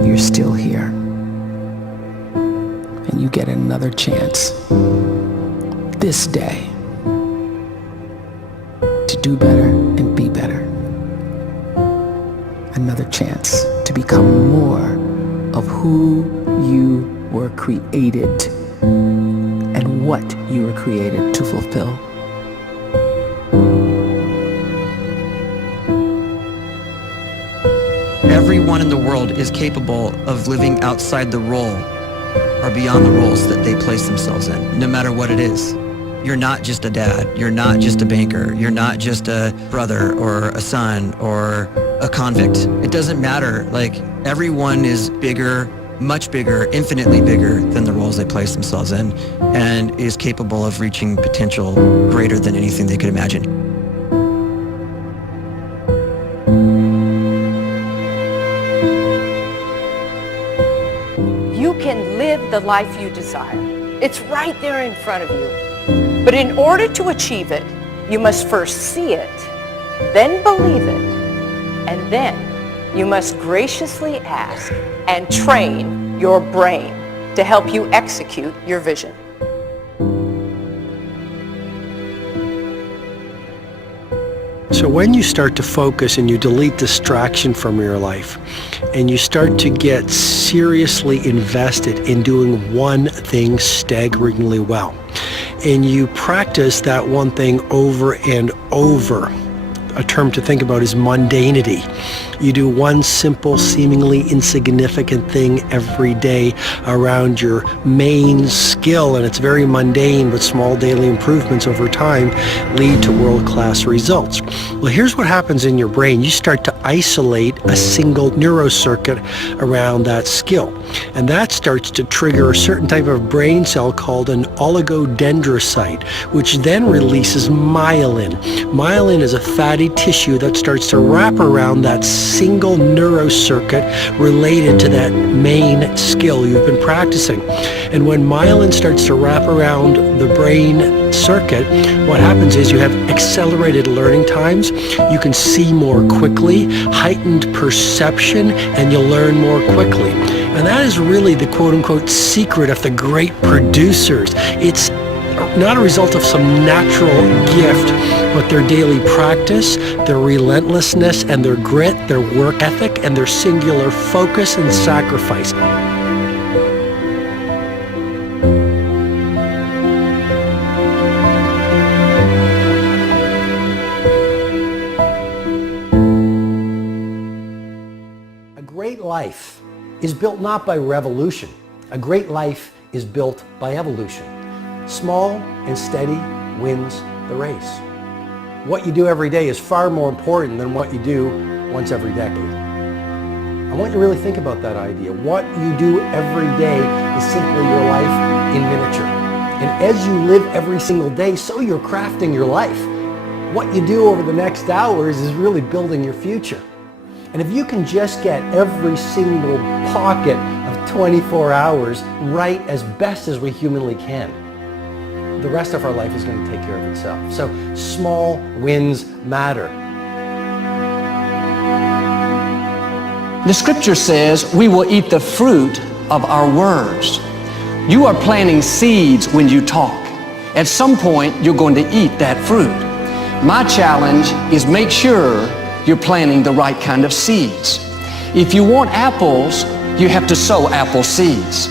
you're still here. And you get another chance this day to do better and be better. Another chance to become more of who you were created and what you were created to fulfill. Everyone in the world is capable of living outside the role or beyond the roles that they place themselves in, no matter what it is. You're not just a dad, you're not just a banker, you're not just a brother or a son or a convict. It doesn't matter. Like, everyone is bigger, much bigger, infinitely bigger than the roles they place themselves in, and is capable of reaching potential greater than anything they could imagine. You can live the life you desire. It's right there in front of you. But in order to achieve it, you must first see it, then believe it, and then you must graciously ask and train your brain to help you execute your vision. So when you start to focus and you delete distraction from your life, and you start to get seriously invested in doing one thing staggeringly well, and you practice that one thing over and over, a term to think about is mundanity. You do one simple, seemingly insignificant thing every day around your main skill, and it's very mundane, but small daily improvements over time lead to world-class results. Well, here's what happens in your brain. You start to isolate a single neurocircuit around that skill, and that starts to trigger a certain type of brain cell called an oligodendrocyte, which then releases myelin. Myelin is a fatty tissue that starts to wrap around that single neurocircuit related to that main skill you've been practicing. And when myelin starts to wrap around the brain circuit, what happens is you have accelerated learning times, you can see more quickly, heightened perception, and you'll learn more quickly. And that is really the quote-unquote secret of the great producers. It's not a result of some natural gift, but their daily practice, their relentlessness and their grit, their work ethic, and their singular focus and sacrifice. A great life is built not by revolution. A great life is built by evolution. Small and steady wins the race. What you do every day is far more important than what you do once every decade. I want you to really think about that idea. What you do every day is simply your life in miniature. And as you live every single day, so you're crafting your life. What you do over the next hours is really building your future. And if you can just get every single pocket of 24 hours right as best as we humanly can, the rest of our life is going to take care of itself. So small wins matter. The scripture says we will eat the fruit of our words. You are planting seeds when you talk. At some point, you're going to eat that fruit. My challenge is make sure you're planting the right kind of seeds. If you want apples, you have to sow apple seeds.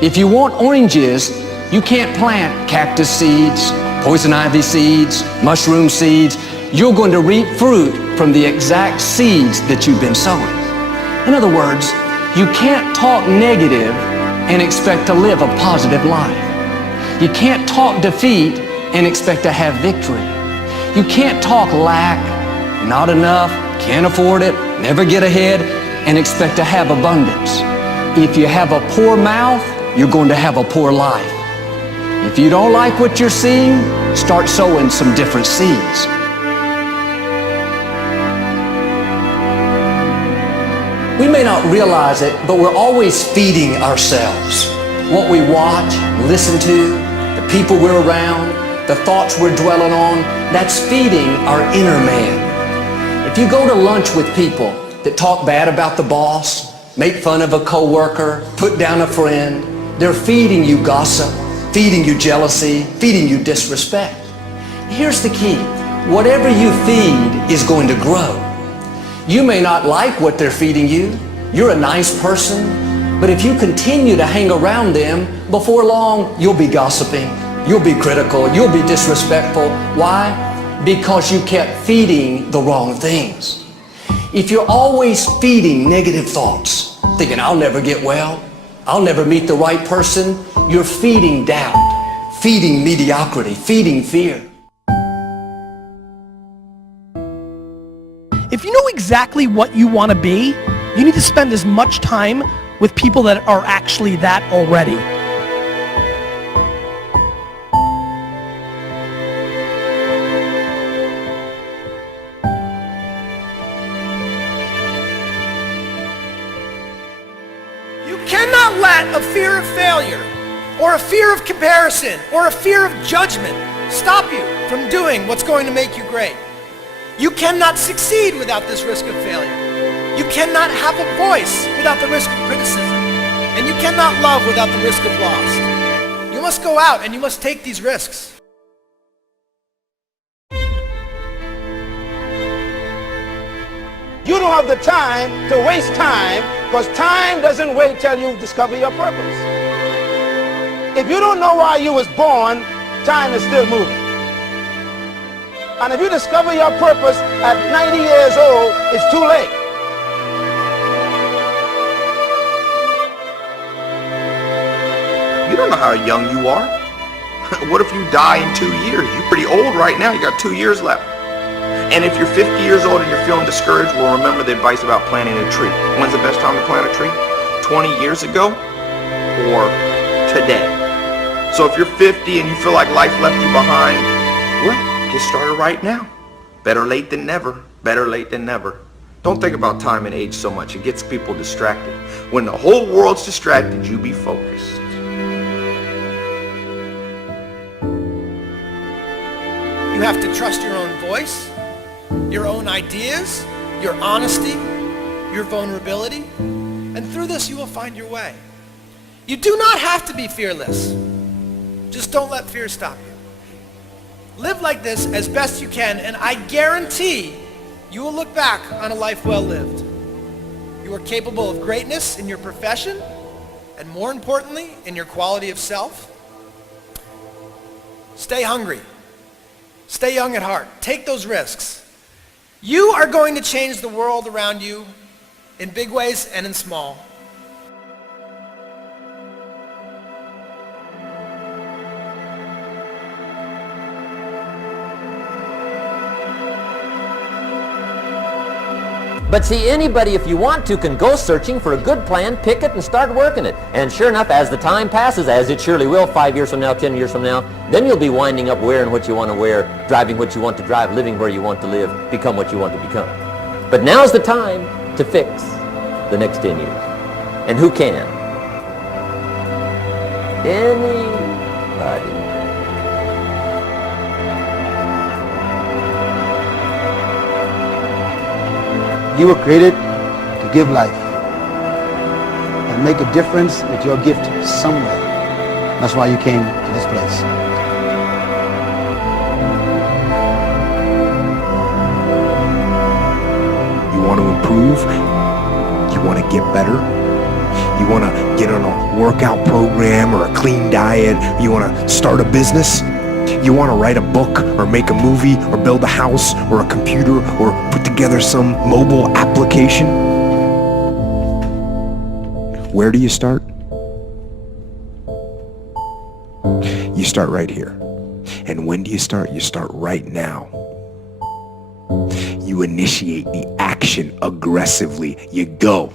If you want oranges, you can't plant cactus seeds, poison ivy seeds, mushroom seeds. You're going to reap fruit from the exact seeds that you've been sowing. In other words, you can't talk negative and expect to live a positive life. You can't talk defeat and expect to have victory. You can't talk lack, not enough, can't afford it, never get ahead, and expect to have abundance. If you have a poor mouth, you're going to have a poor life. If you don't like what you're seeing, start sowing some different seeds. We may not realize it, but we're always feeding ourselves. What we watch, listen to, the people we're around, the thoughts we're dwelling on, that's feeding our inner man. If you go to lunch with people that talk bad about the boss, make fun of a coworker, put down a friend. They're feeding you gossip, feeding you jealousy, feeding you disrespect. Here's the key. Whatever you feed is going to grow. You may not like what they're feeding you. You're a nice person, but if you continue to hang around them, before long, you'll be gossiping, you'll be critical, you'll be disrespectful. Why? Because you kept feeding the wrong things. If you're always feeding negative thoughts, thinking, I'll never get well, I'll never meet the right person, you're feeding doubt, feeding mediocrity, feeding fear. If you know exactly what you want to be, you need to spend as much time with people that are actually that already. You cannot let a fear of failure, or a fear of comparison, or a fear of judgment stop you from doing what's going to make you great. You cannot succeed without this risk of failure. You cannot have a voice without the risk of criticism. And you cannot love without the risk of loss. You must go out and you must take these risks. You don't have the time to waste time, because time doesn't wait till you discover your purpose. If you don't know why you was born, time is still moving. And if you discover your purpose at 90 years old, it's too late. You don't know how young you are. What if you die in 2 years? You're pretty old right now. You got 2 years left. And if you're 50 years old and you're feeling discouraged, well, remember the advice about planting a tree. When's the best time to plant a tree? 20 years ago or today? So if you're 50 and you feel like life left you behind, well, get started right now. Better late than never. Better late than never. Don't think about time and age so much. It gets people distracted. When the whole world's distracted, you be focused. You have to trust your own voice, your own ideas, your honesty, your vulnerability, and through this you will find your way. You do not have to be fearless. Just don't let fear stop you. Live like this as best you can, and I guarantee you will look back on a life well lived. You are capable of greatness in your profession, and more importantly, in your quality of self. Stay hungry. Stay young at heart. Take those risks. You are going to change the world around you in big ways and in small. But see, anybody, if you want to, can go searching for a good plan, pick it, and start working it. And sure enough, as the time passes, as it surely will, 5 years from now, 10 years from now, then you'll be winding up wearing what you want to wear, driving what you want to drive, living where you want to live, become what you want to become. But now's the time to fix the next 10 years. And who can? Anybody. You were created to give life and make a difference with your gift somewhere. That's why you came to this place. You want to improve? You want to get better? You want to get on a workout program or a clean diet? You want to start a business? You want to write a book or make a movie or build a house or a computer or put together some mobile application? Where do you start? You start right here. And when do you start? You start right now. You initiate the action aggressively. You go.